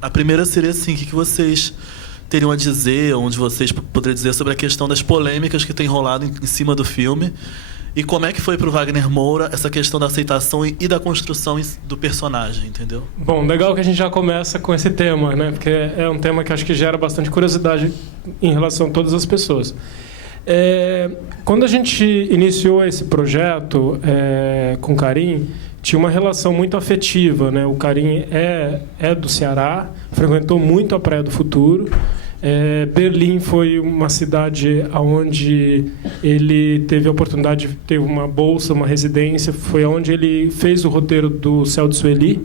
A primeira seria assim, o que vocês teriam a dizer, onde vocês poderiam dizer sobre a questão das polêmicas que tem rolado em cima do filme, e como é que foi para o Wagner Moura essa questão da aceitação e da construção do personagem, entendeu? Bom, legal que a gente já começa com esse tema, né? Porque é um tema que acho que gera bastante curiosidade em relação a todas as pessoas. Quando a gente iniciou esse projeto com o Karim, tinha uma relação muito afetiva, né? O Karim é do Ceará, frequentou muito a Praia do Futuro. Berlim foi uma cidade onde ele teve a oportunidade de ter uma bolsa, uma residência. Foi onde ele fez o roteiro do Céu de Sueli.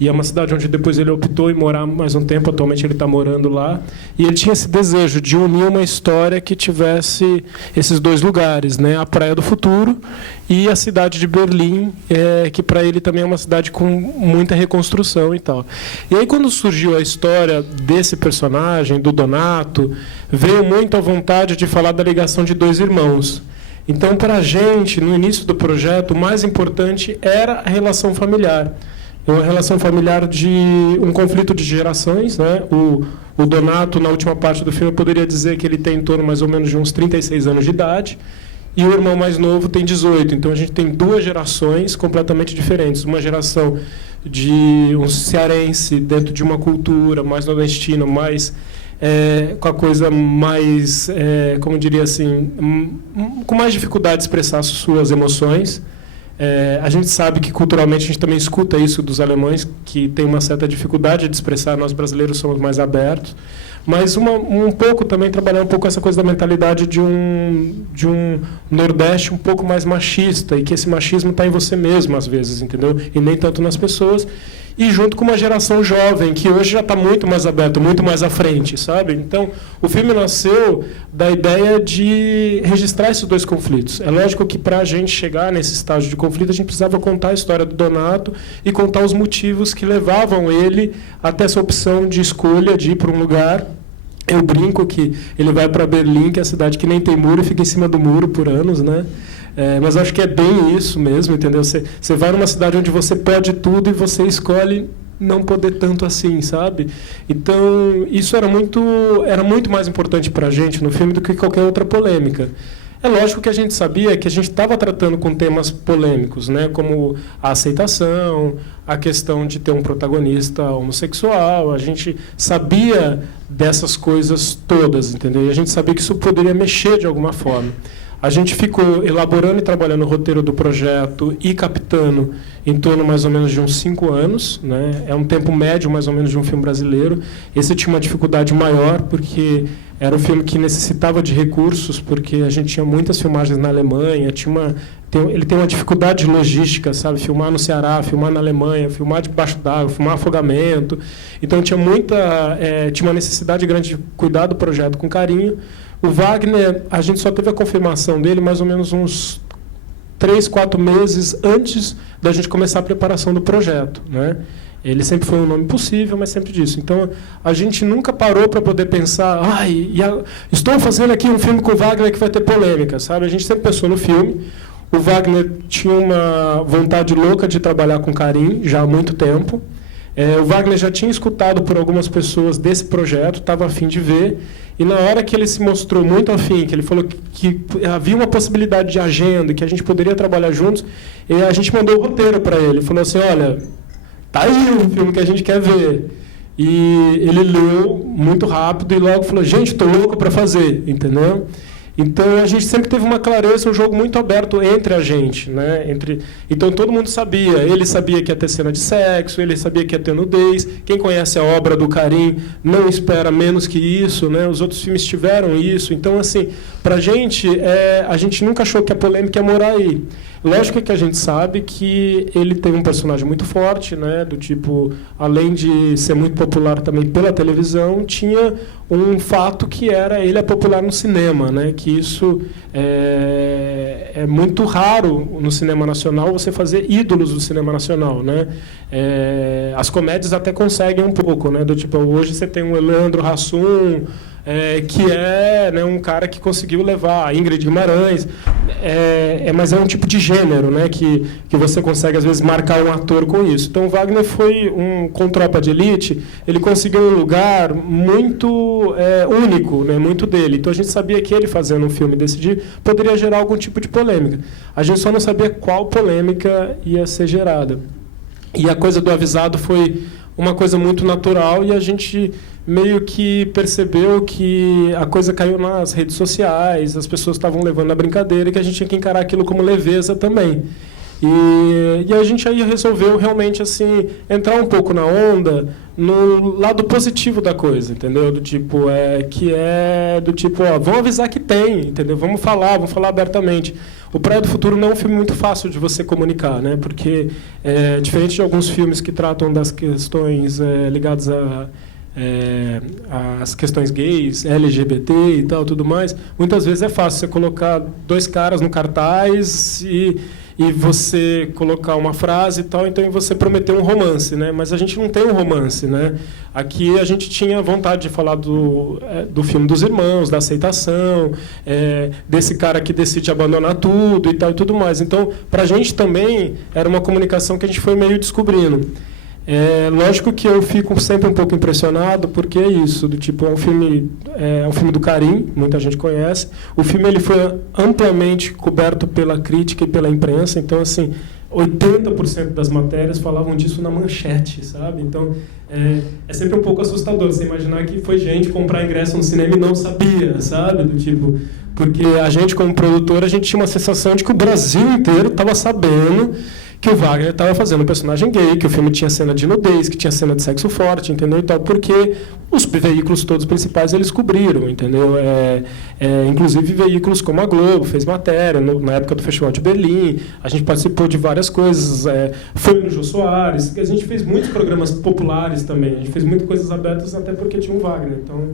E é uma cidade onde depois ele optou em morar mais um tempo. Atualmente ele está morando lá. E ele tinha esse desejo de unir uma história que tivesse esses dois lugares, né? A Praia do Futuro e a cidade de Berlim, que para ele também é uma cidade com muita reconstrução e tal. E aí, quando surgiu a história desse personagem, do Donato, veio muito a vontade de falar da ligação de dois irmãos. Então, para a gente, no início do projeto, o mais importante era a relação familiar. Uma relação familiar de um conflito de gerações, né? O Donato, na última parte do filme, eu poderia dizer que ele tem em torno mais ou menos de uns 36 anos de idade, e o irmão mais novo tem 18. Então a gente tem duas gerações completamente diferentes. Uma geração de um cearense dentro de uma cultura mais nordestina, mais com a coisa mais, como eu diria assim, com mais dificuldade de expressar suas emoções. A gente sabe que culturalmente a gente também escuta isso dos alemães, que tem uma certa dificuldade de expressar. Nós brasileiros somos mais abertos, mas um pouco também trabalhar um pouco essa coisa da mentalidade de um Nordeste um pouco mais machista, e que esse machismo está em você mesmo às vezes, entendeu? E nem tanto nas pessoas. E junto com uma geração jovem, que hoje já está muito mais aberta, muito mais à frente, sabe? Então, o filme nasceu da ideia de registrar esses dois conflitos. É lógico que, para a gente chegar nesse estágio de conflito, a gente precisava contar a história do Donato e contar os motivos que levavam ele até essa opção de escolha de ir para um lugar. Eu brinco que ele vai para Berlim, que é a cidade que nem tem muro, e fica em cima do muro por anos, né? Mas acho que é bem isso mesmo, entendeu? Você vai numa cidade onde você pode tudo e você escolhe não poder tanto assim, sabe? Então, isso era muito mais importante para a gente no filme do que qualquer outra polêmica. É lógico que a gente sabia que a gente estava tratando com temas polêmicos, né? Como a aceitação, a questão de ter um protagonista homossexual. A gente sabia dessas coisas todas, entendeu? E a gente sabia que isso poderia mexer de alguma forma. A gente ficou elaborando e trabalhando o roteiro do projeto e captando em torno mais ou menos de uns 5 anos, né? É um tempo médio mais ou menos de um filme brasileiro. Esse tinha uma dificuldade maior porque era um filme que necessitava de recursos, porque a gente tinha muitas filmagens na Alemanha, ele tem uma dificuldade de logística, sabe? Filmar no Ceará, filmar na Alemanha, filmar debaixo d'água, filmar afogamento. Então tinha uma necessidade grande de cuidar do projeto com carinho. O Wagner, a gente só teve a confirmação dele mais ou menos uns 3, 4 meses antes da gente começar a preparação do projeto, né? Ele sempre foi um nome possível, mas sempre disso. Então, a gente nunca parou para poder pensar, estou fazendo aqui um filme com o Wagner que vai ter polêmica, sabe? A gente sempre pensou no filme. O Wagner tinha uma vontade louca de trabalhar com Karim já há muito tempo. O Wagner já tinha escutado por algumas pessoas desse projeto, estava a fim de ver. E na hora que ele se mostrou muito afim, que ele falou que havia uma possibilidade de agenda, que a gente poderia trabalhar juntos, a gente mandou o roteiro para ele. Falou assim, olha, tá aí o filme que a gente quer ver. E ele leu muito rápido e logo falou, gente, estou louco para fazer, entendeu? Então, a gente sempre teve uma clareza, um jogo muito aberto entre a gente, né? Então, todo mundo sabia. Ele sabia que ia ter cena de sexo, ele sabia que ia ter nudez. Quem conhece a obra do Karim não espera menos que isso, né? Os outros filmes tiveram isso. Então, assim, para a gente nunca achou que a polêmica ia morar aí. Lógico que a gente sabe que ele tem um personagem muito forte, né? Do tipo, além de ser muito popular também pela televisão, tinha um fato que era ele é popular no cinema, né? Que isso é muito raro no cinema nacional, você fazer ídolos do cinema nacional, né? As comédias até conseguem um pouco, né? Do tipo, hoje você tem o Leandro Hassum, que é, né, um cara que conseguiu levar a Ingrid Guimarães, mas é um tipo de gênero, né, que você consegue, às vezes, marcar um ator com isso. Então, o Wagner foi, com Tropa de Elite, ele conseguiu um lugar muito único, né, muito dele. Então, a gente sabia que ele, fazendo um filme desse tipo, poderia gerar algum tipo de polêmica. A gente só não sabia qual polêmica ia ser gerada. E a coisa do avisado foi uma coisa muito natural, e a gente meio que percebeu que a coisa caiu nas redes sociais, as pessoas estavam levando a brincadeira, e que a gente tinha que encarar aquilo como leveza também. E a gente aí resolveu realmente assim entrar um pouco na onda, no lado positivo da coisa, entendeu? Do tipo, vamos avisar que tem, entendeu? Vamos falar abertamente. O Praia do Futuro não é um filme muito fácil de você comunicar, né? Porque, diferente de alguns filmes que tratam das questões ligadas às questões gays, LGBT e tal, tudo mais, muitas vezes é fácil você colocar dois caras no cartaz e você colocar uma frase e tal, então você prometeu um romance, né? Mas a gente não tem um romance, né? Aqui a gente tinha vontade de falar do filme dos irmãos, da aceitação, desse cara que decide abandonar tudo e tal e tudo mais. Então, para a gente também era uma comunicação que a gente foi meio descobrindo. Lógico que eu fico sempre um pouco impressionado, porque é isso, do tipo, é um filme do Karim, muita gente conhece. O filme ele foi amplamente coberto pela crítica e pela imprensa, então assim, 80% das matérias falavam disso na manchete, sabe? Então, é sempre um pouco assustador você imaginar que foi gente comprar ingresso no cinema e não sabia, sabe? Do tipo, porque a gente, como produtor, a gente tinha uma sensação de que o Brasil inteiro estava sabendo que o Wagner estava fazendo um personagem gay, que o filme tinha cena de nudez, que tinha cena de sexo forte, entendeu? E tal, porque os veículos todos principais eles cobriram, entendeu? Inclusive veículos como a Globo fez matéria, na época do Festival de Berlim, a gente participou de várias coisas, foi no Jô Soares, a gente fez muitos programas populares também, a gente fez muitas coisas abertas até porque tinha um Wagner, então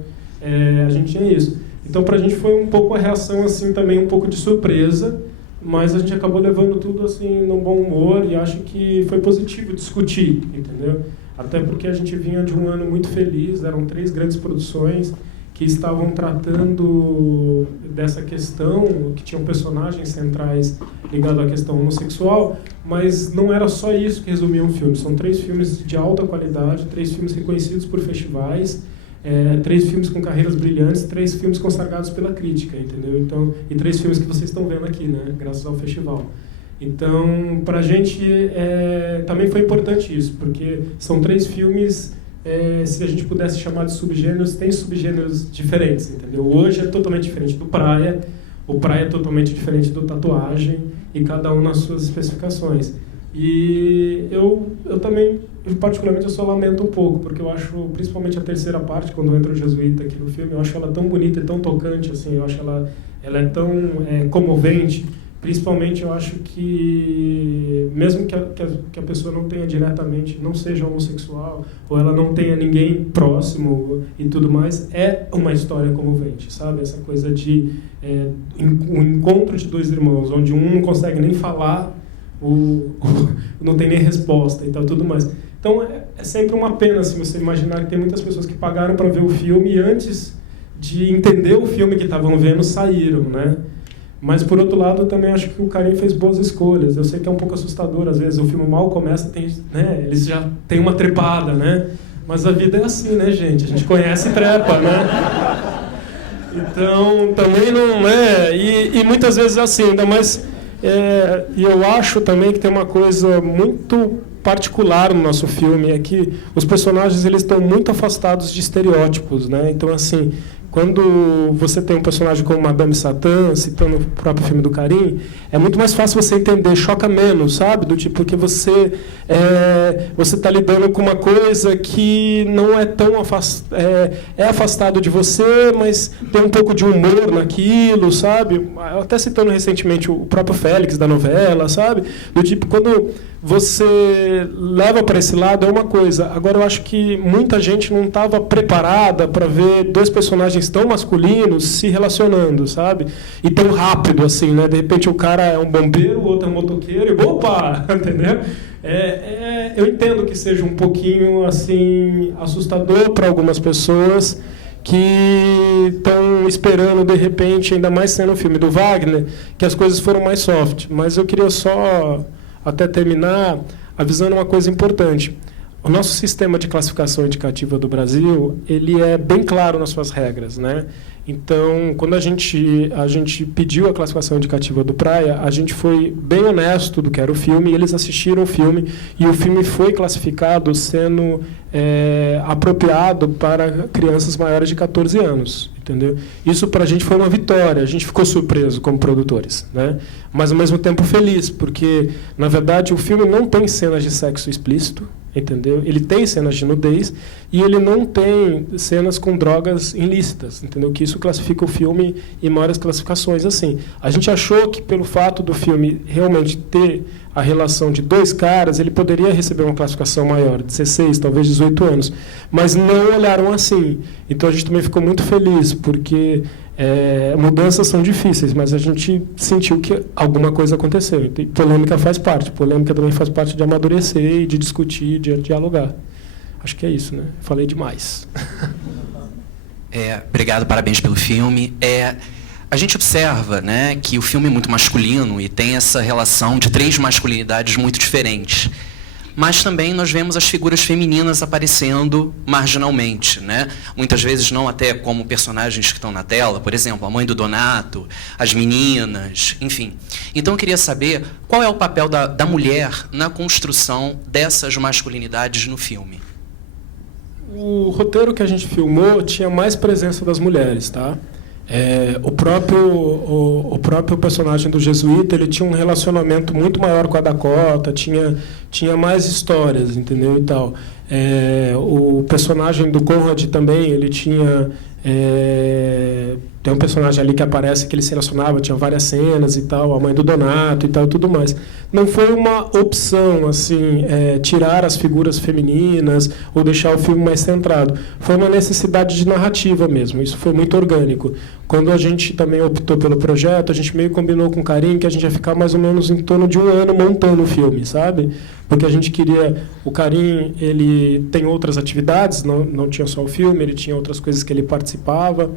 a gente tinha isso. Então, para a gente foi um pouco a reação, assim, também um pouco de surpresa, mas a gente acabou levando tudo assim num bom humor, e acho que foi positivo discutir, entendeu? Até porque a gente vinha de um ano muito feliz, eram 3 grandes produções que estavam tratando dessa questão, que tinham personagens centrais ligados à questão homossexual, mas não era só isso que resumia um filme. São 3 filmes de alta qualidade, 3 filmes reconhecidos por festivais, 3 filmes com carreiras brilhantes, 3 filmes consagrados pela crítica, entendeu? Então, e 3 filmes que vocês estão vendo aqui, né? Graças ao festival. Então, para a gente também foi importante isso, porque são 3 filmes, se a gente pudesse chamar de subgêneros, tem subgêneros diferentes, entendeu? Hoje é totalmente diferente do Praia, o Praia é totalmente diferente do Tatuagem, e cada um nas suas especificações. E eu também, particularmente, eu só lamento um pouco, porque eu acho, principalmente a terceira parte, quando entra o Jesuíta aqui no filme, eu acho ela tão bonita e tão tocante, assim, eu acho ela é tão comovente. Principalmente, eu acho que, mesmo que a pessoa não tenha diretamente, não seja homossexual, ou ela não tenha ninguém próximo e tudo mais, é uma história comovente, sabe? Essa coisa de um encontro de 2 irmãos, onde um não consegue nem falar, não tem nem resposta e tal, tudo mais. Então, é sempre uma pena assim, você imaginar que tem muitas pessoas que pagaram para ver o filme e antes de entender o filme que estavam vendo, saíram, né? Mas, por outro lado, eu também acho que o Karim fez boas escolhas. Eu sei que é um pouco assustador, às vezes, o filme mal começa, eles já têm uma trepada, né? Mas a vida é assim, né, gente? A gente conhece e trepa, né? Então, também não é... E muitas vezes é assim, ainda mais... E eu acho também que tem uma coisa muito particular no nosso filme, é que os personagens eles estão muito afastados de estereótipos, né? Então, assim, quando você tem um personagem como Madame Satã, citando o próprio filme do Karim, é muito mais fácil você entender, choca menos, sabe? Do tipo, porque você está lidando com uma coisa que não é tão afastado de você, mas tem um pouco de humor naquilo, sabe? Até citando recentemente o próprio Félix da novela, sabe? Do tipo, quando você leva para esse lado é uma coisa. Agora, eu acho que muita gente não estava preparada para ver 2 personagens tão masculinos se relacionando, sabe? E tão rápido, assim, né? De repente o cara é um bombeiro, o outro é um motoqueiro, e opa! Entendeu? Eu entendo que seja um pouquinho, assim, assustador para algumas pessoas que estão esperando, de repente, ainda mais sendo um filme do Wagner, que as coisas foram mais soft. Mas eu queria só, até terminar, avisando uma coisa importante. O nosso sistema de classificação indicativa do Brasil, ele é bem claro nas suas regras, né? Então, quando a gente pediu a classificação indicativa do Praia, a gente foi bem honesto do que era o filme, e eles assistiram o filme, e o filme foi classificado sendo apropriado para crianças maiores de 14 anos, entendeu? Isso para a gente foi uma vitória, a gente ficou surpreso como produtores, né? Mas, ao mesmo tempo, feliz, porque, na verdade, o filme não tem cenas de sexo explícito, entendeu? Ele tem cenas de nudez e ele não tem cenas com drogas ilícitas, entendeu? Que isso classifica o filme em maiores classificações assim. A gente achou que pelo fato do filme realmente ter a relação de dois caras, ele poderia receber uma classificação maior, 16, talvez 18 anos, mas não olharam assim. Então a gente também ficou muito feliz, porque mudanças são difíceis, mas a gente sentiu que alguma coisa aconteceu. E polêmica faz parte. Polêmica também faz parte de amadurecer e de discutir, de dialogar. Acho que é isso, né? Falei demais. Obrigado, parabéns pelo filme. A gente observa, né, que o filme é muito masculino e tem essa relação de 3 masculinidades muito diferentes. Mas também nós vemos as figuras femininas aparecendo marginalmente, né? Muitas vezes não até como personagens que estão na tela, por exemplo, a mãe do Donato, as meninas, enfim. Então eu queria saber qual é o papel da mulher na construção dessas masculinidades no filme. O roteiro que a gente filmou tinha mais presença das mulheres, tá? O próprio personagem do jesuíta, ele tinha um relacionamento muito maior com a Dakota, tinha mais histórias, entendeu, e tal. O personagem do Conrad também, ele tinha... tem um personagem ali que aparece que ele se relacionava, tinha várias cenas e tal, a mãe do Donato e tal e tudo mais. Não foi uma opção assim, tirar as figuras femininas ou deixar o filme mais centrado. Foi uma necessidade de narrativa mesmo, isso foi muito orgânico. Quando a gente também optou pelo projeto, a gente meio combinou com o Karim que a gente ia ficar mais ou menos em torno de 1 ano montando o filme, sabe? Porque a gente queria... O Karim, ele tem outras atividades, não tinha só o filme, ele tinha outras coisas que ele participava.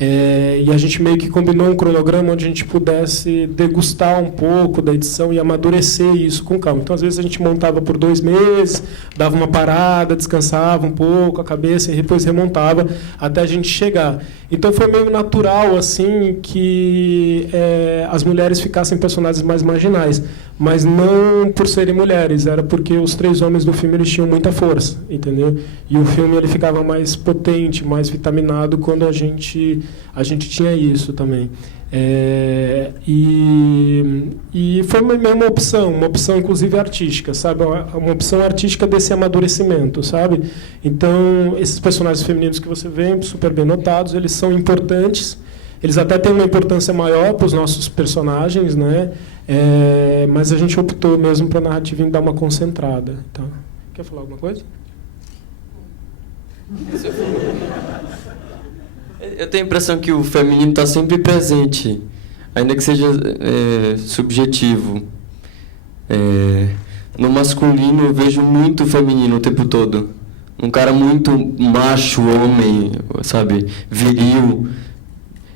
E a gente meio que combinou um cronograma onde a gente pudesse degustar um pouco da edição e amadurecer isso com calma. Então, às vezes, a gente montava por 2 meses, dava uma parada, descansava um pouco a cabeça e depois remontava até a gente chegar. Então, foi meio natural assim que as mulheres ficassem personagens mais marginais, mas não por serem mulheres, era porque os 3 homens do filme eles tinham muita força, entendeu? E o filme ele ficava mais potente, mais vitaminado quando a gente tinha isso também. E foi uma opção inclusive artística, sabe? Uma opção artística desse amadurecimento, sabe? Então, esses personagens femininos que você vê, super bem notados, eles são importantes, eles até têm uma importância maior para os nossos personagens, né? Mas a gente optou mesmo para a narrativa em dar uma concentrada. Então, quer falar alguma coisa? Eu tenho a impressão que o feminino está sempre presente, ainda que seja subjetivo. No masculino eu vejo muito feminino o tempo todo. Um cara muito macho, homem, sabe, viril.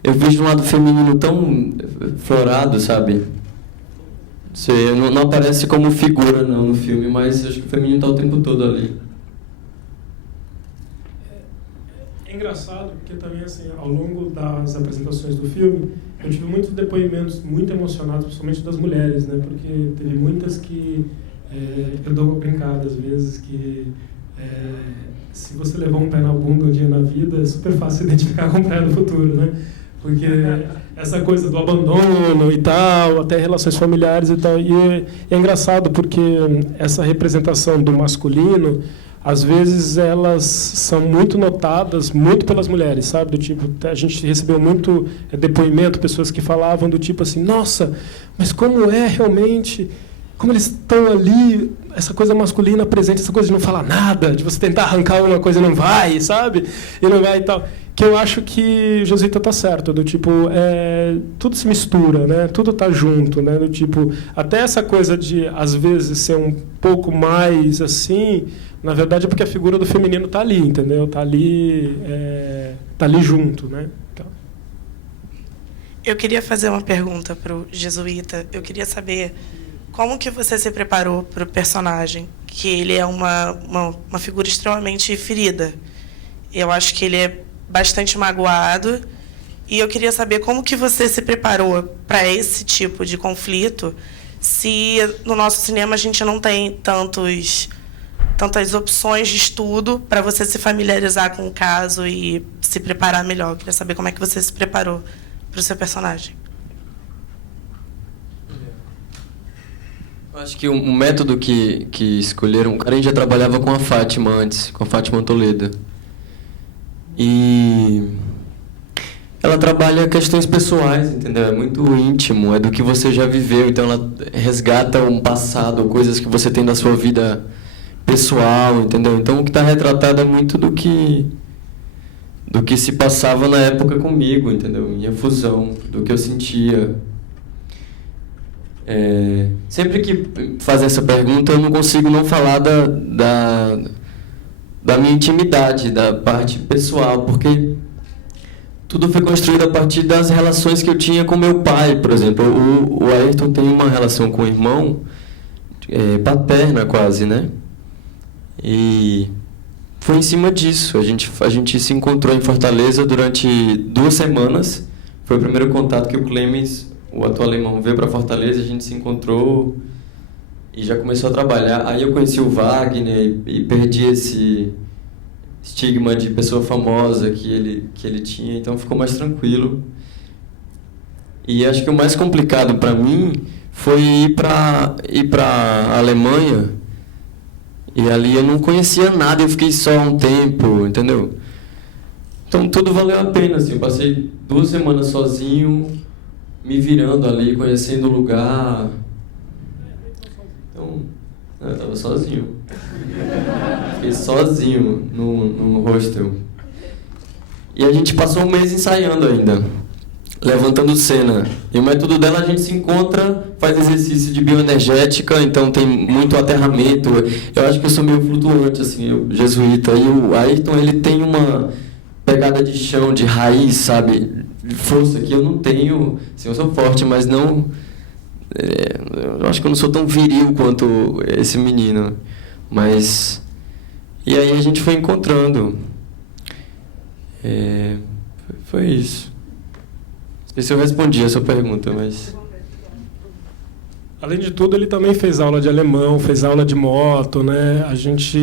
Eu vejo um lado feminino tão florado, sabe? Não aparece como figura não, no filme, mas acho que o feminino está o tempo todo ali. É engraçado, porque também, assim, ao longo das apresentações do filme, eu tive muitos depoimentos muito emocionados, principalmente das mulheres, né? Porque teve muitas que... eu dou uma brincada, às vezes, que se você levou um pé na bunda um dia na vida, é super fácil identificar com o pé no futuro, né? Porque essa coisa do abandono e tal, até relações familiares e tal. E é engraçado, porque essa representação do masculino... às vezes elas são muito notadas, muito pelas mulheres, sabe? Do tipo, a gente recebeu muito depoimento, pessoas que falavam do tipo assim, nossa, mas como é realmente, como eles estão ali, essa coisa masculina presente, essa coisa de não falar nada, de você tentar arrancar uma coisa e não vai, sabe? E não vai e tal. que eu acho que o Jesuíta tá certo, do tipo, tudo se mistura, né? Tudo tá junto, né? Do tipo, até essa coisa de, às vezes, ser um pouco mais assim, na verdade é porque a figura do feminino tá ali, entendeu? Tá ali junto, né? Então. Eu queria fazer uma pergunta para o Jesuíta. Eu queria saber como que você se preparou para o personagem, que ele é uma figura extremamente ferida. Eu acho que ele é bastante magoado. E eu queria saber como que você se preparou para esse tipo de conflito, se no nosso cinema a gente não tem tantas opções de estudo para você se familiarizar com o caso e se preparar melhor. Eu queria saber como é que você se preparou para o seu personagem. Eu acho que o método que escolheram... O Karim já trabalhava com a Fátima antes, com a Fátima Toledo. E ela trabalha questões pessoais, entendeu? É muito íntimo, é do que você já viveu. Então ela resgata um passado, coisas que você tem na sua vida pessoal, entendeu? Então o que está retratado é muito do que se passava na época comigo, entendeu? Minha fusão, do que eu sentia. Sempre que fazem essa pergunta, eu não consigo não falar da minha intimidade, da parte pessoal, porque tudo foi construído a partir das relações que eu tinha com meu pai, por exemplo. O Ayrton tem uma relação com o irmão paterna quase, né? E foi em cima disso. A gente se encontrou em Fortaleza durante 2 semanas. Foi o primeiro contato que o Clemens, o atual alemão, veio para Fortaleza, a gente se encontrou e já começou a trabalhar. Aí eu conheci o Wagner e perdi esse estigma de pessoa famosa que ele tinha, então ficou mais tranquilo. E acho que o mais complicado para mim foi ir para a Alemanha, e ali eu não conhecia nada, eu fiquei só um tempo, entendeu? Então tudo valeu a pena, assim, eu passei 2 semanas sozinho, me virando ali, conhecendo o lugar. Então, eu estava sozinho. Fiquei sozinho no hostel. E a gente passou 1 mês ensaiando ainda, levantando cena. E o método dela, a gente se encontra, faz exercício de bioenergética, então tem muito aterramento. Eu acho que eu sou meio flutuante, assim, eu, jesuíta. E o Ayrton, ele tem uma pegada de chão, de raiz, sabe? De força que eu não tenho. Assim, eu sou forte, mas não... eu acho que eu não sou tão viril quanto esse menino. Mas... E aí a gente foi encontrando. Foi isso. Não sei se eu respondi a sua pergunta, mas... Além de tudo, ele também fez aula de alemão, fez aula de moto, né? A gente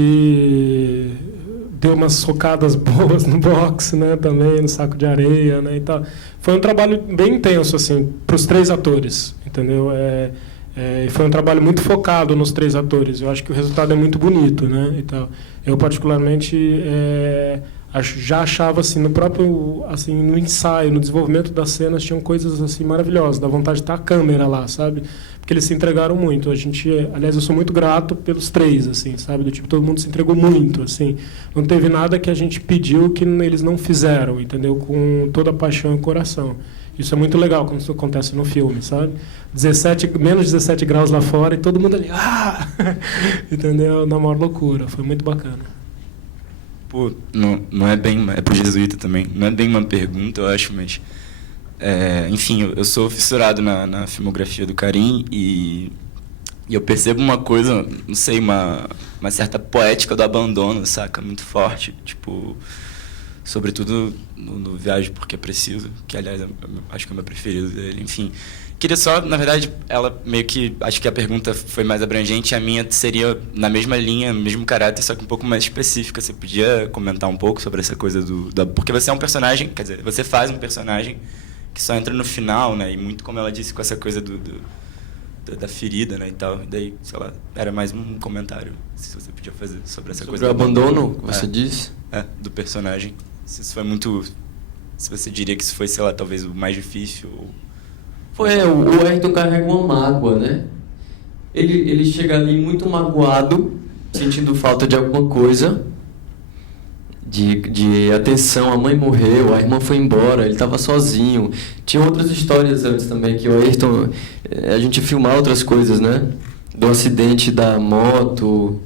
deu umas socadas boas no boxe, né? Também, no saco de areia, né? E tal. Foi um trabalho bem intenso, assim, para os 3 atores, entendeu? Foi um trabalho muito focado nos 3 atores. Eu acho que o resultado é muito bonito, né? E tal. Eu, particularmente, já achava, assim, no próprio, assim, no ensaio, no desenvolvimento das cenas, tinham coisas, assim, maravilhosas. Dá vontade de estar a câmera lá, sabe? Porque eles se entregaram muito. Aliás, eu sou muito grato pelos 3, assim, sabe? Do tipo, todo mundo se entregou muito, assim. Não teve nada que a gente pediu que eles não fizeram, entendeu? Com toda a paixão e coração. Isso é muito legal quando isso acontece no filme, sabe? Menos 17 graus lá fora e todo mundo ali, entendeu? Na maior loucura. Foi muito bacana. Pô, não é bem... É pro jesuíta também. Não é bem uma pergunta, eu acho, mas... enfim, eu sou fissurado na filmografia do Karim e eu percebo uma coisa, não sei, uma certa poética do abandono, saca? Muito forte, tipo... Sobretudo no Viagem Porque é Preciso, que, aliás, acho que é o meu preferido dele, enfim. Queria só, na verdade, ela meio que... Acho que a pergunta foi mais abrangente, a minha seria na mesma linha, mesmo caráter, só que um pouco mais específica. Você podia comentar um pouco sobre essa coisa porque você é um personagem, quer dizer, você faz um personagem que só entra no final, né? E muito, como ela disse, com essa coisa da ferida, né, e tal. E daí, sei lá, era mais um comentário, se você podia fazer sobre essa coisa. Sobre o abandono, que você disse? Do personagem. Se isso foi muito... Se você diria que isso foi, sei lá, talvez o mais difícil ou... O Ayrton carrega uma mágoa, né? Ele chega ali muito magoado, sentindo falta de alguma coisa, de atenção. A mãe morreu, a irmã foi embora, ele estava sozinho. Tinha outras histórias antes também, que o Ayrton... A gente filmar outras coisas, né? Do acidente da moto.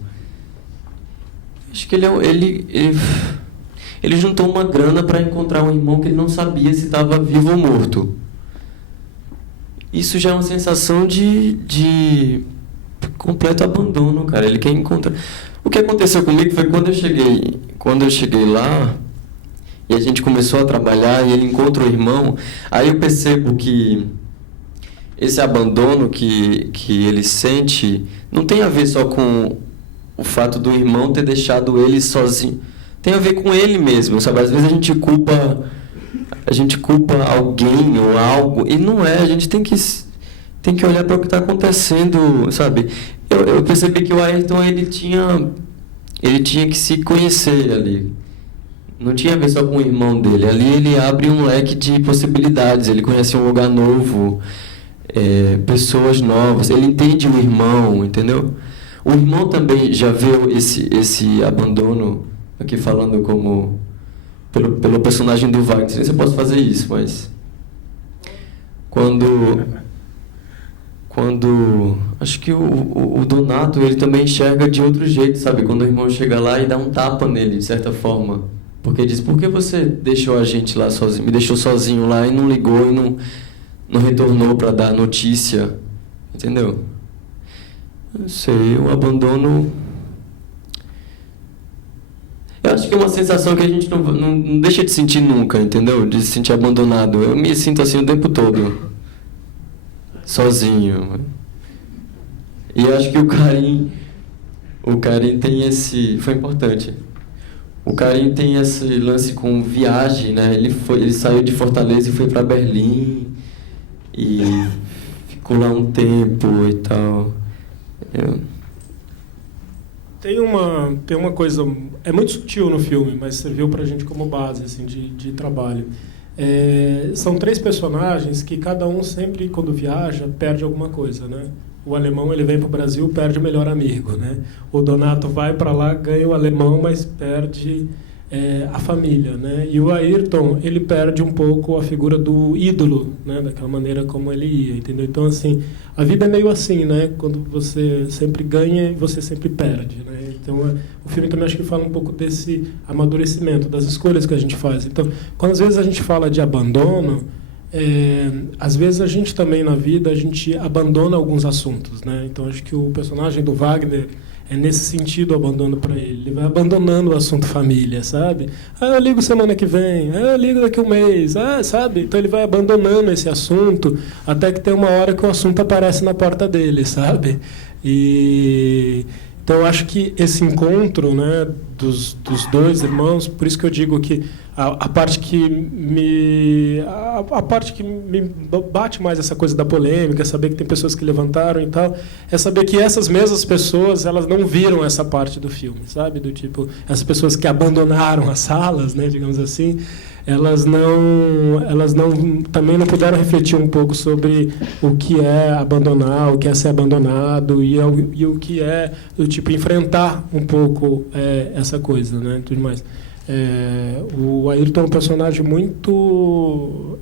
Acho que ele juntou uma grana para encontrar um irmão que ele não sabia se estava vivo ou morto. Isso já é uma sensação de completo abandono, cara. Ele quer encontrar... O que aconteceu comigo foi quando eu cheguei lá e a gente começou a trabalhar e ele encontra o irmão, aí eu percebo que esse abandono que ele sente não tem a ver só com o fato do irmão ter deixado ele sozinho. Tem a ver com ele mesmo, sabe? Às vezes a gente culpa alguém ou algo, e não é. A gente tem que olhar para o que está acontecendo, sabe? Eu percebi que o Ayrton, ele tinha que se conhecer ali. Não tinha a ver só com o irmão dele. Ali ele abre um leque de possibilidades. Ele conhece um lugar novo, pessoas novas. Ele entende o irmão, entendeu? O irmão também já viu esse abandono, aqui falando como pelo personagem do Wagner. Não sei se eu posso fazer isso, mas quando acho que o Donato, ele também enxerga de outro jeito, sabe? Quando o irmão chega lá e dá um tapa nele, de certa forma, porque diz: por que você deixou a gente lá sozinho, me deixou sozinho lá e não ligou e não retornou para dar notícia, entendeu? Não sei, um abandono. Eu acho que é uma sensação que a gente não deixa de sentir nunca, entendeu? De se sentir abandonado. Eu me sinto assim o tempo todo, sozinho. E eu acho que o Karim tem esse... Foi importante. O Karim tem esse lance com viagem, né? Ele saiu de Fortaleza e foi para Berlim e ficou lá um tempo e tal. Tem uma coisa... É muito sutil no filme, mas serviu pra gente como base assim, de trabalho. São 3 personagens que cada um sempre, quando viaja, perde alguma coisa, né? O alemão, ele vem para o Brasil, perde o melhor amigo, né? O Donato vai para lá, ganha o alemão, mas perde a família, né? E o Ayrton, ele perde um pouco a figura do ídolo, né? Daquela maneira como ele ia, entendeu? Então, assim, a vida é meio assim, né? Quando você sempre ganha e você sempre perde, né? Então, o filme também acho que fala um pouco desse amadurecimento, das escolhas que a gente faz. Então, quando às vezes a gente fala de abandono, às vezes a gente também na vida a gente abandona alguns assuntos, né? Então acho que o personagem do Wagner é nesse sentido o abandono para ele. Ele vai abandonando o assunto família, sabe? Eu ligo semana que vem, eu ligo daqui um mês, sabe? Então ele vai abandonando esse assunto até que tem uma hora que o assunto aparece na porta dele, sabe? Então eu acho que esse encontro, né, dos 2 irmãos, por isso que eu digo que a parte que me bate mais essa coisa da polêmica, saber que tem pessoas que levantaram e tal, é saber que essas mesmas pessoas, elas não viram essa parte do filme, sabe? Do tipo, essas pessoas que abandonaram as salas, né, digamos assim, elas também não puderam refletir um pouco sobre o que é abandonar, o que é ser abandonado e o que é, do tipo, enfrentar um pouco essa coisa, né, tudo mais. O Ayrton é um personagem muito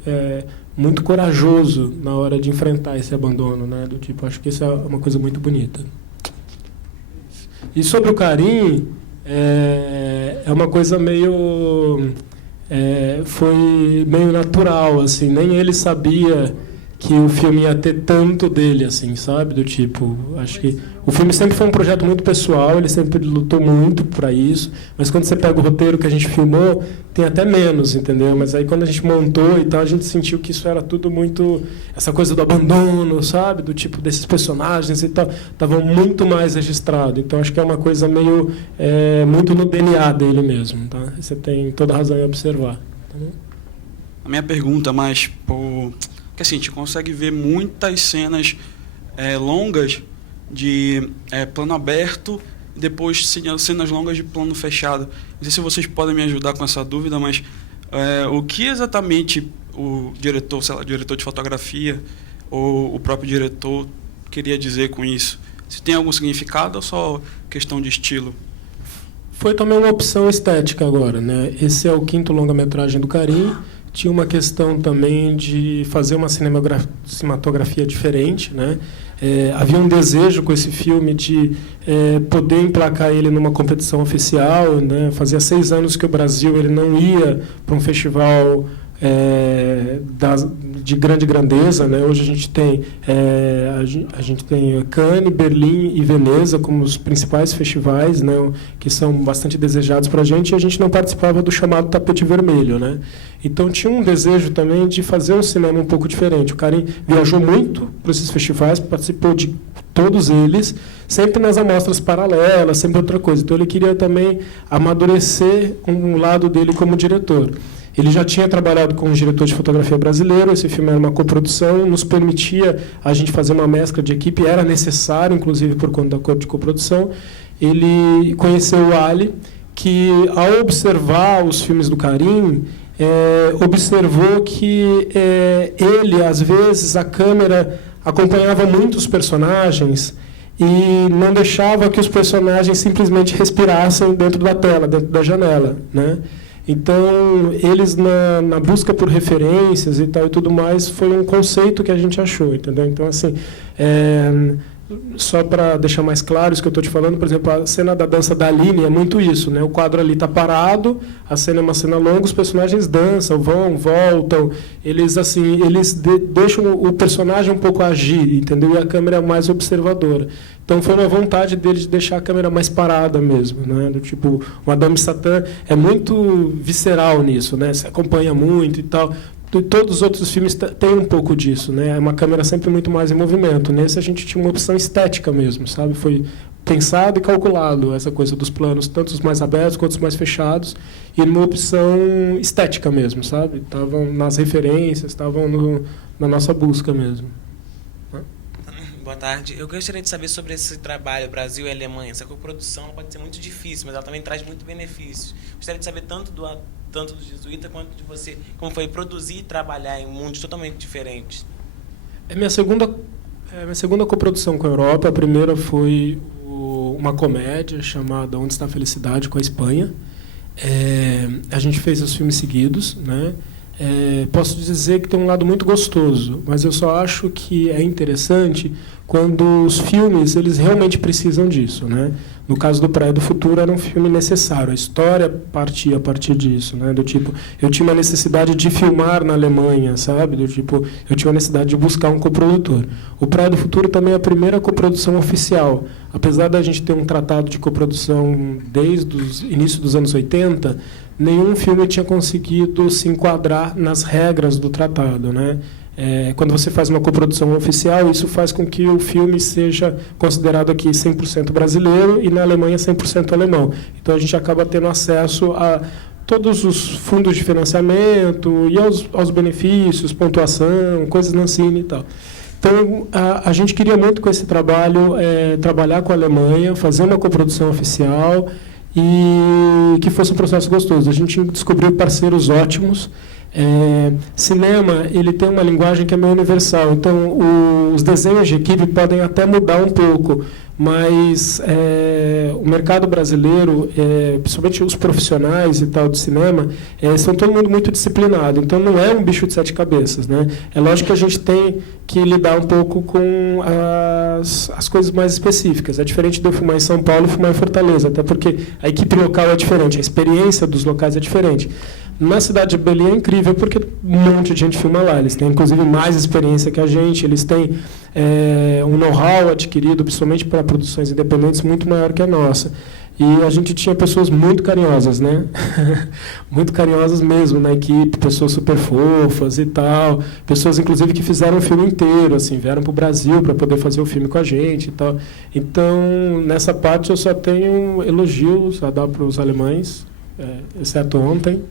corajoso na hora de enfrentar esse abandono, né? Do tipo, acho que isso é uma coisa muito bonita. E sobre o Karim, é uma coisa meio foi meio natural, assim, nem ele sabia que o filme ia ter tanto dele, assim, sabe? Do tipo, acho que o filme sempre foi um projeto muito pessoal, ele sempre lutou muito para isso, mas quando você pega o roteiro que a gente filmou, tem até menos, entendeu? Mas aí quando a gente montou e tal, a gente sentiu que isso era tudo muito... Essa coisa do abandono, sabe? Do tipo, desses personagens e tal, estavam muito mais registrado. Então, acho que é uma coisa meio... muito no DNA dele mesmo, tá? Você tem toda a razão em observar. Tá bom? A minha pergunta, mas... Porque assim, a gente consegue ver muitas cenas longas de plano aberto e depois cenas longas de plano fechado. Não sei se vocês podem me ajudar com essa dúvida, mas o que exatamente o diretor, sei lá, diretor de fotografia ou o próprio diretor queria dizer com isso? Se tem algum significado ou só questão de estilo? Foi também uma opção estética agora, né? Esse é o 5º longa-metragem do Karim. Tinha uma questão também de fazer uma cinematografia diferente, né? Havia um desejo com esse filme de poder emplacar ele numa competição oficial, né? Fazia 6 anos que o Brasil ele não ia para um festival de grande grandeza, né? Hoje a gente tem Cannes, Berlim e Veneza como os principais festivais, né? Que são bastante desejados para a gente, e a gente não participava do chamado tapete vermelho, né? Então tinha um desejo também de fazer um cinema um pouco diferente. O Karim viajou muito para esses festivais, participou de todos eles, sempre nas amostras paralelas, sempre outra coisa. Então ele queria também amadurecer um lado dele como diretor. Ele já tinha trabalhado com um diretor de fotografia brasileiro, esse filme era uma coprodução, nos permitia a gente fazer uma mescla de equipe, era necessário, inclusive por conta da acordo de coprodução. Ele conheceu o Ali, que ao observar os filmes do Karim, observou que ele, às vezes, a câmera acompanhava muito os personagens e não deixava que os personagens simplesmente respirassem dentro da tela, dentro da janela, né? Então, eles, na busca por referências e tal e tudo mais, foi um conceito que a gente achou, entendeu? Então, assim, só para deixar mais claro isso que eu estou te falando, por exemplo, a cena da dança da Aline é muito isso, né? O quadro ali está parado, a cena é uma cena longa, os personagens dançam, vão, voltam, eles deixam o personagem um pouco agir, entendeu? E a câmera é mais observadora. Então foi uma vontade dele de deixar a câmera mais parada mesmo, né? Do tipo, o Madame Satã é muito visceral nisso, né? Se acompanha muito e tal. Todos os outros filmes têm um pouco disso, né? É uma câmera sempre muito mais em movimento. Nesse a gente tinha uma opção estética mesmo, sabe? Foi pensado e calculado essa coisa dos planos, tanto os mais abertos quanto os mais fechados, e numa opção estética mesmo, sabe? Estavam nas referências, estavam na nossa busca mesmo. Boa tarde. Eu gostaria de saber sobre esse trabalho Brasil e Alemanha. Essa coprodução pode ser muito difícil, mas ela também traz muito benefícios. Gostaria de saber tanto do Jesuíta quanto de você, como foi produzir e trabalhar em mundos totalmente diferentes. É minha segunda coprodução com a Europa. A primeira foi uma comédia chamada Onde Está a Felicidade, com a Espanha. A gente fez os filmes seguidos, né? Posso dizer que tem um lado muito gostoso, mas eu só acho que é interessante quando os filmes eles realmente precisam disso, né? No caso do Praia do Futuro era um filme necessário, a história partia a partir disso, né? Do tipo, eu tinha uma necessidade de filmar na Alemanha, sabe? Do tipo, eu tinha uma necessidade de buscar um coprodutor. O Praia do Futuro também é a primeira coprodução oficial. Apesar da gente ter um tratado de coprodução desde o início dos anos 80, nenhum filme tinha conseguido se enquadrar nas regras do tratado, né? Quando você faz uma coprodução oficial, isso faz com que o filme seja considerado aqui 100% brasileiro e na Alemanha 100% alemão. Então a gente acaba tendo acesso a todos os fundos de financiamento e aos benefícios, pontuação, coisas na Cine e tal. Então a gente queria muito com esse trabalho trabalhar com a Alemanha, fazer uma coprodução oficial e que fosse um processo gostoso. A gente descobriu parceiros ótimos. Cinema ele tem uma linguagem que é meio universal, então os desenhos de equipe podem até mudar um pouco, mas o mercado brasileiro, principalmente os profissionais e tal de cinema, são todo mundo muito disciplinado, então não é um bicho de 7 cabeças, né? É lógico que a gente tem que lidar um pouco com as coisas mais específicas. É diferente de eu filmar em São Paulo e filmar em Fortaleza, até porque a equipe local é diferente, a experiência dos locais é diferente. Na cidade de Belém é incrível porque um monte de gente filma lá. Eles têm, inclusive, mais experiência que a gente. Eles têm um know-how adquirido, principalmente para produções independentes, muito maior que a nossa. E a gente tinha pessoas muito carinhosas, né? Muito carinhosas mesmo na equipe, pessoas super fofas e tal. Pessoas, inclusive, que fizeram o filme inteiro, assim, vieram para o Brasil para poder fazer o filme com a gente e tal. Então, nessa parte, eu só tenho elogios a dar para os alemães. Exceto ontem.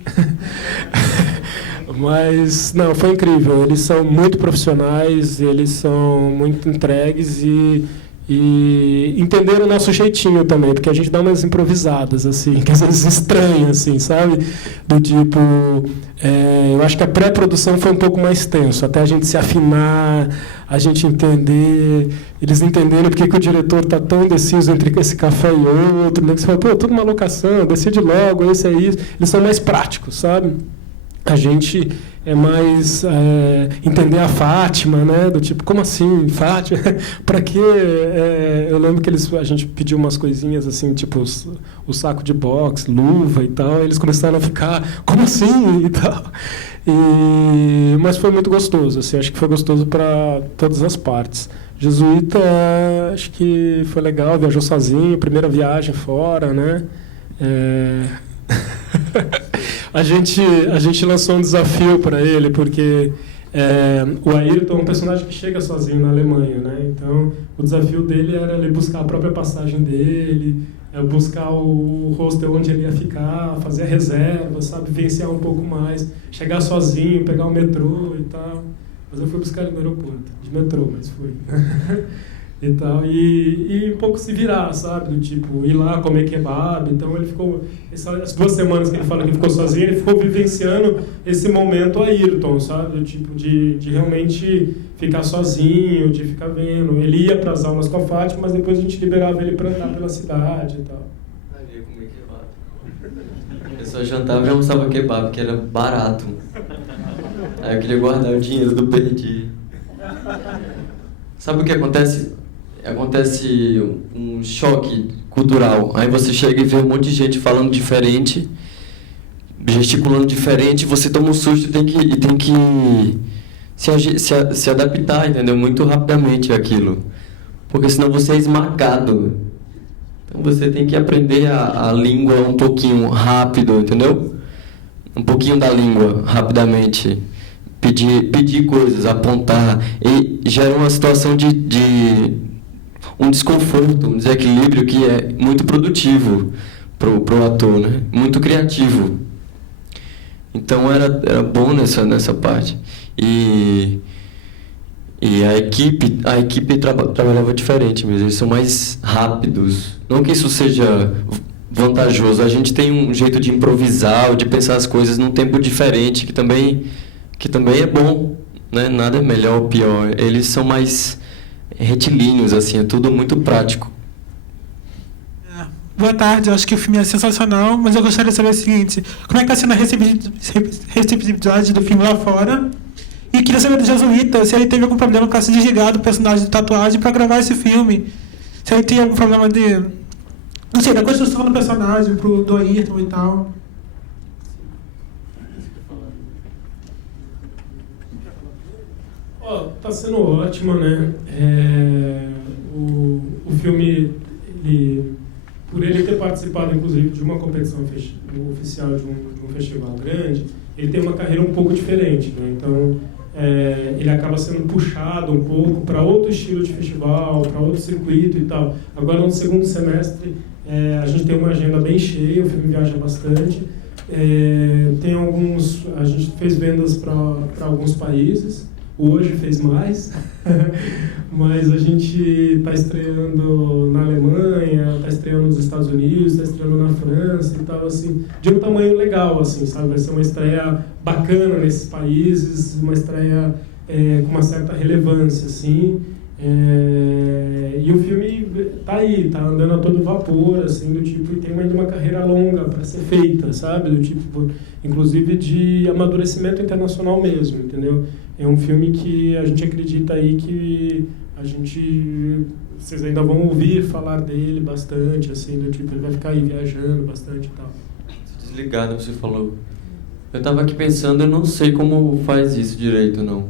Mas, não, foi incrível. Eles são muito profissionais, eles são muito entregues e E entenderam o nosso jeitinho também, porque a gente dá umas improvisadas, assim, que às vezes estranhas, assim, sabe? Do tipo, eu acho que a pré-produção foi um pouco mais tenso, até a gente se afinar, a gente entender, eles entenderem porque que o diretor está tão indeciso entre esse café e outro, né? Que você fala, pô, tudo uma locação, decide logo, esse é isso. Eles são mais práticos, sabe? A gente é mais entender a Fátima, né? Do tipo, como assim, Fátima? Para quê? Eu lembro que a gente pediu umas coisinhas assim, tipo o saco de boxe, luva e tal. E eles começaram a ficar, como assim? E tal. Mas foi muito gostoso, assim, acho que foi gostoso para todas as partes. Jesuíta, acho que foi legal, viajou sozinho, primeira viagem fora, né? A gente lançou um desafio para ele, porque o Ayrton é um personagem que chega sozinho na Alemanha, né? Então, o desafio dele era ele buscar a própria passagem dele, buscar o hostel onde ele ia ficar, fazer a reserva, sabe? Vivenciar um pouco mais, chegar sozinho, pegar o metrô e tal. Mas eu fui buscar ele no aeroporto, de metrô, mas fui. E tal, e um pouco se virar, sabe, do tipo, ir lá comer kebab. Então ele ficou, as 2 semanas que ele fala que ele ficou sozinho, ele ficou vivenciando esse momento Ayrton, sabe, do tipo, de realmente ficar sozinho, de ficar vendo. Ele ia para as aulas com a Fátima, mas depois a gente liberava ele para andar pela cidade e tal. Aí eu ia comer kebab. Eu só jantava e almoçava kebab, porque era barato. Aí eu queria guardar o dinheiro do perdi. Sabe o que acontece? Acontece um choque cultural. Aí você chega e vê um monte de gente falando diferente, gesticulando diferente, você toma um susto e tem que se adaptar, entendeu? Muito rapidamente àquilo. Porque senão você é esmagado. Então você tem que aprender a língua um pouquinho rápido, entendeu? Um pouquinho da língua, rapidamente. Pedir coisas, apontar. E gera uma situação de um desconforto, um desequilíbrio que é muito produtivo pro ator, né? Muito criativo. Então era bom nessa parte. E a equipe trabalhava diferente mesmo, eles são mais rápidos. Não que isso seja vantajoso, a gente tem um jeito de improvisar ou de pensar as coisas num tempo diferente, que também é bom, né? Nada é melhor ou pior. Eles são mais retilíneos, assim, é tudo muito prático. Boa tarde, eu acho que o filme é sensacional, mas eu gostaria de saber o seguinte: como é que está sendo a receptividade do filme lá fora? E queria saber do Jesuíta se ele teve algum problema para se desligar do personagem de tatuagem para gravar esse filme. Se ele tem algum problema não sei, da construção do personagem, do Ayrton e tal. Tá sendo ótimo, né? O filme, por ele ter participado, inclusive, de uma competição oficial de um festival grande, ele tem uma carreira um pouco diferente, né? Então, ele acaba sendo puxado um pouco para outro estilo de festival, para outro circuito e tal. Agora, no segundo semestre, a gente tem uma agenda bem cheia, o filme viaja bastante. A gente fez vendas para alguns países. Hoje fez mais, mas a gente está estreando na Alemanha, está estreando nos Estados Unidos, está estreando na França e tal, assim, de um tamanho legal, assim, sabe? Vai ser uma estreia bacana nesses países, uma estreia com uma certa relevância, assim. E o filme tá aí, tá andando a todo vapor, assim, do tipo, e tem ainda uma carreira longa para ser feita, sabe? Do tipo, inclusive de amadurecimento internacional mesmo, entendeu? É um filme que a gente acredita aí que vocês ainda vão ouvir falar dele bastante, assim, do tipo, ele vai ficar aí viajando bastante e tal. Desligado, você falou. Eu tava aqui pensando, eu não sei como faz isso direito, não.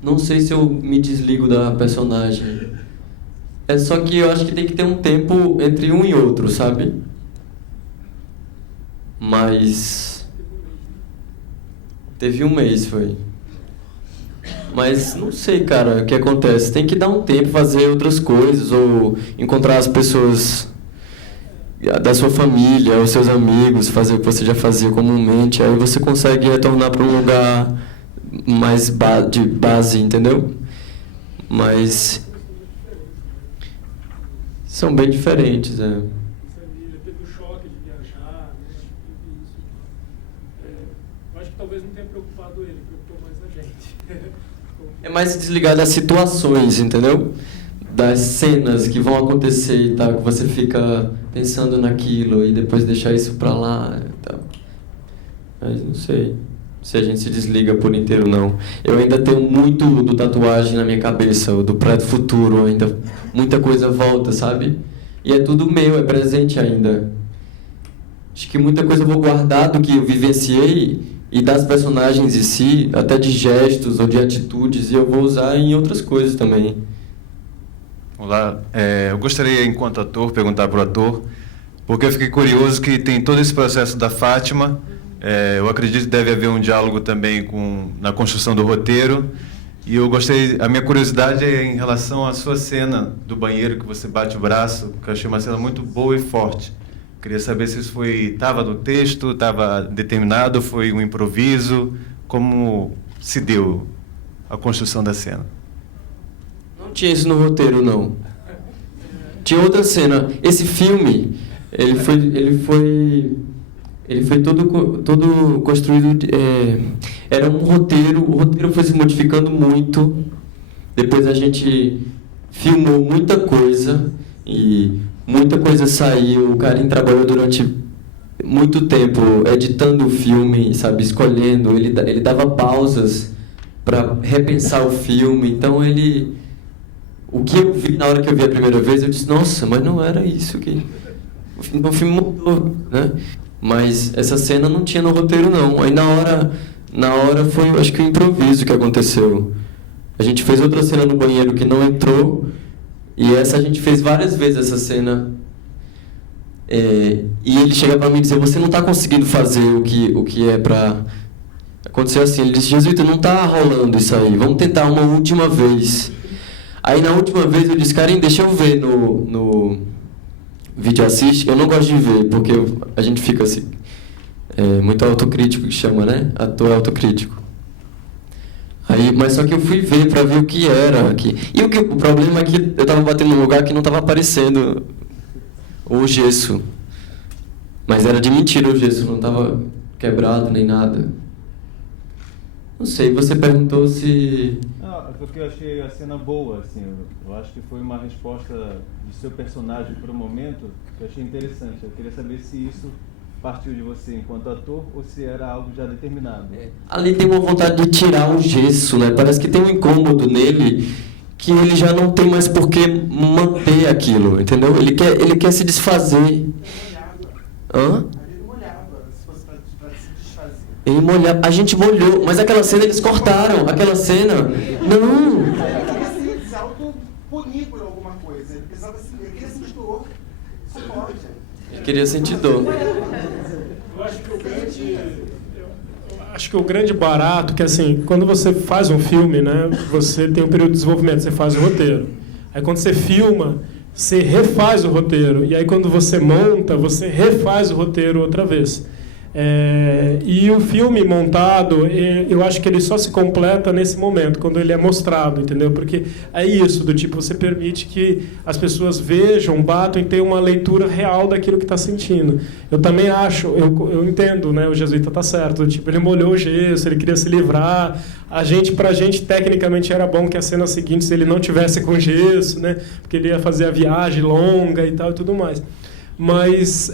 Não sei se eu me desligo da personagem. É só que eu acho que tem que ter um tempo entre um e outro, sabe? Mas teve um mês, foi. Mas não sei, cara, o que acontece. Tem que dar um tempo, fazer outras coisas, ou encontrar as pessoas da sua família, os seus amigos, fazer o que você já fazia comumente. Aí você consegue retornar para um lugar mais de base, entendeu? Mas São bem diferentes, Família, teve o choque de viajar, né? Teve isso. Eu acho que talvez não tenha preocupado ele, preocupou mais a gente. É mais desligar das situações, entendeu? Das cenas que vão acontecer e tal, que você fica pensando naquilo e depois deixar isso pra lá e tal. Mas não sei se a gente se desliga por inteiro, não. Eu ainda tenho muito do tatuagem na minha cabeça, o do Prato Futuro, ainda muita coisa volta, sabe? E é tudo meu, é presente ainda. Acho que muita coisa eu vou guardar do que eu vivenciei e das personagens em si, até de gestos ou de atitudes, e eu vou usar em outras coisas também. Olá, eu gostaria, enquanto ator, perguntar para o ator, porque eu fiquei curioso que tem todo esse processo da Fátima. Eu acredito que deve haver um diálogo também na construção do roteiro. E eu gostei, a minha curiosidade é em relação à sua cena do banheiro, que você bate o braço, que eu achei uma cena muito boa e forte. Queria saber se isso estava no texto, estava determinado, foi um improviso, como se deu a construção da cena? Não tinha isso no roteiro, não. Tinha outra cena. Esse filme, ele foi todo construído. Era um roteiro. O roteiro foi se modificando muito. Depois a gente filmou muita coisa e muita coisa saiu. O Karim trabalhou durante muito tempo editando o filme, sabe, escolhendo. Ele dava pausas para repensar o filme. Então o que eu vi na hora que eu vi a primeira vez, eu disse, nossa, mas não era isso que o filme mudou, né? Mas essa cena não tinha no roteiro, não. Aí na hora foi, acho que o improviso que aconteceu. A gente fez outra cena no banheiro que não entrou, e essa a gente fez várias vezes essa cena. E ele chega para mim e diz, você não está conseguindo fazer o que é para... Aconteceu assim, ele disse, Jesuíta, não está rolando isso aí, vamos tentar uma última vez. Aí na última vez eu disse, Karim, deixa eu ver no vídeo assiste. Eu não gosto de ver, porque a gente fica assim, muito autocrítico que chama, né? Ator autocrítico. Aí, mas só que eu fui ver para ver o que era aqui. E o problema é que eu estava batendo num lugar que não estava aparecendo o gesso. Mas era de mentira o gesso, não estava quebrado nem nada. Não sei, você perguntou se... Não, porque eu achei a cena boa, assim, eu acho que foi uma resposta do seu personagem para o momento que eu achei interessante. Eu queria saber se isso partiu de você enquanto ator ou se era algo já determinado. Ali tem uma vontade de tirar o gesso, né? Parece que tem um incômodo nele que ele já não tem mais por que manter aquilo, entendeu? Ele quer se desfazer. Hã? Ele molhava. A gente molhou, mas aquela cena eles cortaram. Aquela cena. Não! Ele queria se autopunir por alguma coisa. Ele queria sentir dor. Isso pode. Ele queria sentir dor. Eu acho que o grande barato, que assim, quando você faz um filme, né, você tem um período de desenvolvimento, você faz o roteiro. Aí quando você filma, você refaz o roteiro. E aí quando você monta, você refaz o roteiro outra vez. E o filme montado, eu acho que ele só se completa nesse momento, quando ele é mostrado, entendeu? Porque é isso, do tipo, você permite que as pessoas vejam, batam e tenham uma leitura real daquilo que está sentindo. Eu também acho, eu entendo, né? O Jesuíta está certo, do tipo, ele molhou o gesso, ele queria se livrar. Pra gente, tecnicamente, era bom que a cena seguinte, se ele não tivesse com gesso, né? Porque ele ia fazer a viagem longa e tal e tudo mais. Mas,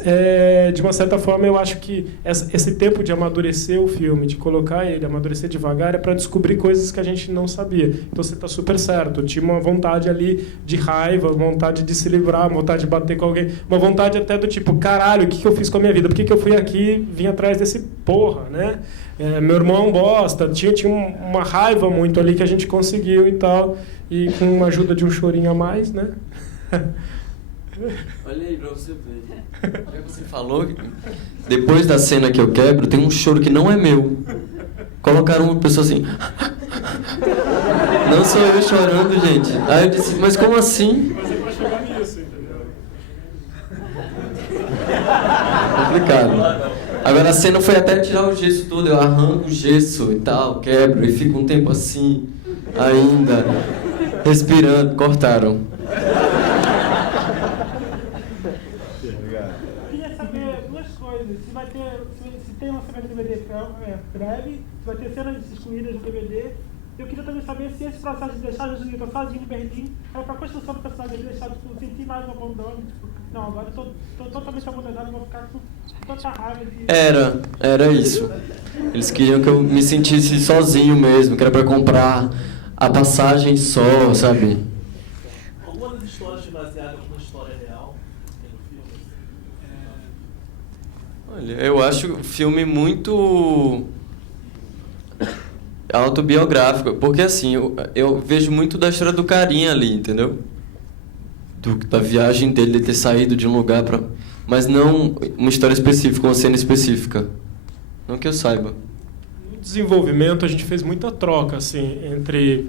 de uma certa forma, eu acho que esse tempo de amadurecer o filme, de colocar ele, amadurecer devagar, é para descobrir coisas que a gente não sabia. Então, você está super certo. Eu tinha uma vontade ali de raiva, vontade de se livrar, vontade de bater com alguém, uma vontade até do tipo, caralho, o que eu fiz com a minha vida? Por que eu fui aqui e vim atrás desse porra, né? Meu irmão é um bosta. Tinha uma raiva muito ali que a gente conseguiu e tal. E com a ajuda de um chorinho a mais, né? Olha aí pra você ver. Você falou que depois da cena que eu quebro, tem um choro que não é meu. Colocaram uma pessoa assim. Não sou eu chorando, gente. Aí eu disse, mas como assim? Mas é pra chegar nisso, entendeu? Complicado. Agora a cena foi até tirar o gesso todo. Eu arranco o gesso e tal, quebro e fico um tempo assim, ainda, respirando. Cortaram. vai ter DVD breve, vai ter cenas excluídas do DVD. Eu queria também saber se esse processo de deixar a Jesuíta sozinho em Berlim era para a construção do personagem dele, deixar, tipo, sentir mais um abandono. Tipo, não, agora eu tô totalmente abandonado, vou ficar com tanta raiva. Era isso. Eles queriam que eu me sentisse sozinho mesmo, que era para comprar a passagem só, sabe? Alguma das histórias baseadas em uma história real tem no filme? Olha, eu acho o filme muito autobiográfico, porque assim, eu vejo muito da história do carinha ali, entendeu? Da viagem dele, de ter saído de um lugar para... Mas não uma história específica, uma cena específica. Não que eu saiba. No desenvolvimento, a gente fez muita troca, assim, entre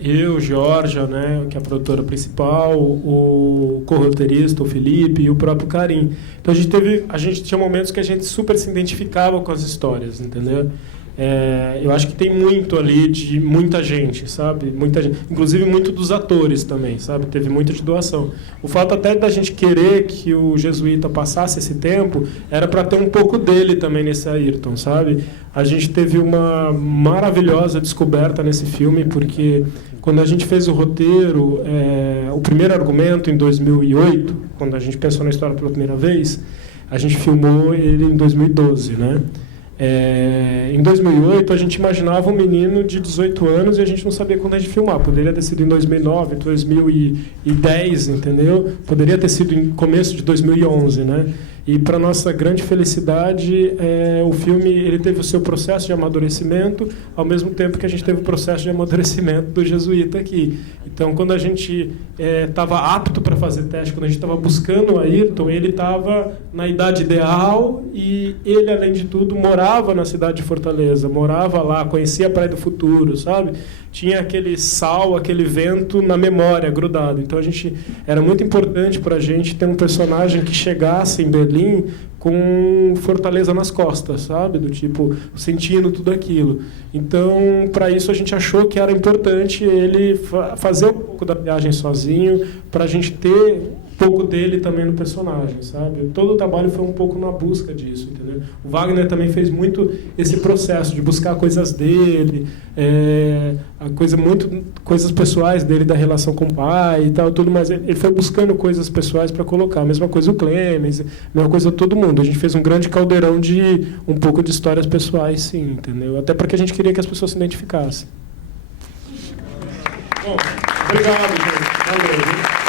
eu, Georgia, né, que é a produtora principal, o co-roteirista, o Felipe, e o próprio Karim. Então, a gente tinha momentos que a gente super se identificava com as histórias, entendeu? Eu acho que tem muito ali de muita gente, sabe? Muita gente, inclusive muito dos atores também, sabe? Teve muita de doação. O fato até da gente querer que o Jesuíta passasse esse tempo era para ter um pouco dele também nesse Ayrton, sabe? A gente teve uma maravilhosa descoberta nesse filme, porque quando a gente fez o roteiro, o primeiro argumento em 2008, quando a gente pensou na história pela primeira vez, a gente filmou ele em 2012, né? Em 2008, a gente imaginava um menino de 18 anos e a gente não sabia quando a gente filmar. Poderia ter sido em 2009, 2010, entendeu? Poderia ter sido em começo de 2011, né? E, para nossa grande felicidade, o filme ele teve o seu processo de amadurecimento, ao mesmo tempo que a gente teve o processo de amadurecimento do Jesuíta aqui. Então, quando a gente estava apto para fazer teste, quando a gente estava buscando o Ayrton, ele estava na idade ideal e ele, além de tudo, morava na cidade de Fortaleza, morava lá, conhecia a Praia do Futuro, sabe? Tinha aquele sal, aquele vento na memória, grudado. Então, era muito importante para a gente ter um personagem que chegasse em Berlim com Fortaleza nas costas, sabe? Do tipo, sentindo tudo aquilo. Então, para isso, a gente achou que era importante ele fazer um pouco da viagem sozinho, para a gente ter um pouco dele também no personagem, sabe? Todo o trabalho foi um pouco na busca disso, entendeu? O Wagner também fez muito esse processo de buscar coisas dele, coisas pessoais dele, da relação com o pai e tal, tudo mais. Ele foi buscando coisas pessoais para colocar. A mesma coisa o Clemens, a mesma coisa todo mundo. A gente fez um grande caldeirão de um pouco de histórias pessoais, sim, entendeu? Até porque a gente queria que as pessoas se identificassem. Bom, obrigado, gente. Valeu.